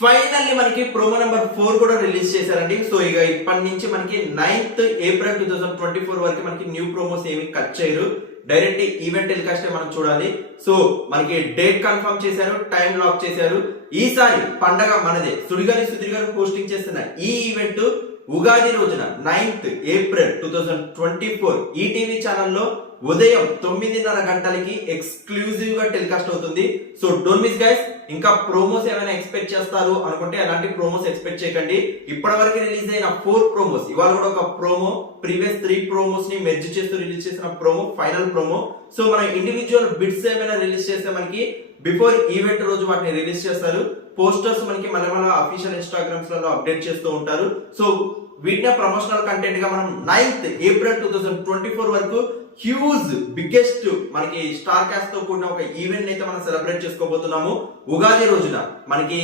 Finally మనకి promo number four కూడా release చేశారండి. సో ఇక ఇప్పటి నుంచి మనకి ninth April two thousand twenty four వరకు మనకి న్యూ ప్రోమోస్ ఏమి కట్ చేయరు. డైరెక్ట్ ఈవెంట్ టెలికాస్ట్ మనం చూడాలి. సో మనకి డేట్ కన్ఫర్మ్ చేశారు టైం లాక్ చేశారు. ఈసారి పండగ మనదే. సుడిగాలి సుధీర్ గారు పోస్టింగ్ చేస్తున్న ఈ ఈవెంట్ ఉగాది రోజున ninth April two thousand twenty four ETV ఛానల్లో ఉదయం తొమ్మిదిన్నర గంటలకి ఎక్స్క్లూజివ్గా టెలికాస్ట్ అవుతుంది. సో డోంట్ మిస్ గైస్ ఇంకా ప్రోమోస్ ఏమైనా ఎక్స్పెక్ట్ చేస్తారు అనుకుంటే అలాంటి ప్రోమోస్ ఎక్స్పెక్ట్ చేయకండి. ఇప్పటివరకు రిలీజ్ అయిన ఫోర్ ప్రోమోస్ ఇవాళ కూడా ఒక ప్రోమో ప్రీవియస్ త్రీ ప్రోమోస్ని మెర్జ్ చేస్తూ రిలీజ్ చేసిన ప్రోమో ఫైనల్ ప్రోమో. సో మన ఇండివిజువల్ బిట్స్ ఏమైనా రిలీజ్ చేస్తే మనకి బిఫోర్ ఈవెంట్ రోజు వాటిని రిలీజ్ చేస్తారు. పోస్టర్స్ మనకి మన మన అఫీషియల్ ఇన్స్టాగ్రామ్స్లలో అప్డేట్ చేస్తూ ఉంటారు. సో వీటినే ప్రమోషనల్ కంటెంట్గా మనం ninth April two thousand twenty four వరకు హ్యూజ్ బిగ్గెస్ట్ మనకి స్టార్ క్యాస్ట్తో కూడిన ఒక ఈవెంట్ అయితే మనం సెలబ్రేట్ చేసుకోబోతున్నాము. ఉగాది రోజున మనకి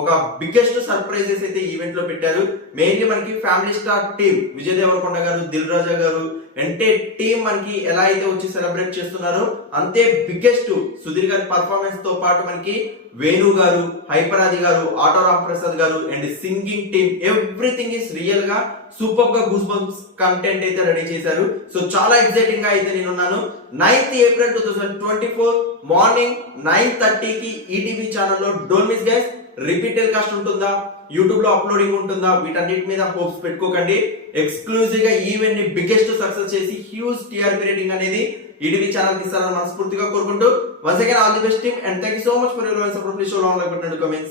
ఒక బిగ్గెస్ట్ సర్ప్రైజెస్ అయితే ఈవెంట్లో పెట్టారు. మెయిన్లీ మనకి family star team Vijay Deverakonda garu Dil Raja గారు అంటే టీం మనకి ఎలా అయితే వచ్చి సెలబ్రేట్ చేస్తున్నారో అంతే బిగ్గెస్ట్ సుధీర్ గారి పర్ఫార్మెన్స్తో పాటు మనకి వేణు గారు హైపరాది గారు Auto Ram Prasad garu and singing team everything is రియల్గా సూపర్గా గూస్ బంప్స్ కంటెంట్ అయితే రెడీ చేశారు. సో చాలా ఎక్సైటింగ్గా అయితే నేనున్నాను. Ninth April two thousand twenty four morning nine థర్టీకి ఈటీవీ ఛానల్లో don't miss guys. Repeat telecast ఉంటుందా? యూట్యూబ్లో అప్లోడింగ్ ఉంటుందా? వీటన్నిటి మీద హోప్స్ పెట్టుకోకండి. ఎక్స్క్లూజివ్గా ఈవెంట్ని బిగ్గెస్ట్ సక్సెస్ చేసి హ్యూజ్ టీఆర్పీ రేటింగ్ అనేది ఈటీవీ ఛానల్ ఇస్తారని మనస్ఫూర్తిగా కోరుకుంటూ. Once again all the best team and thank you so much for your support please show long like comments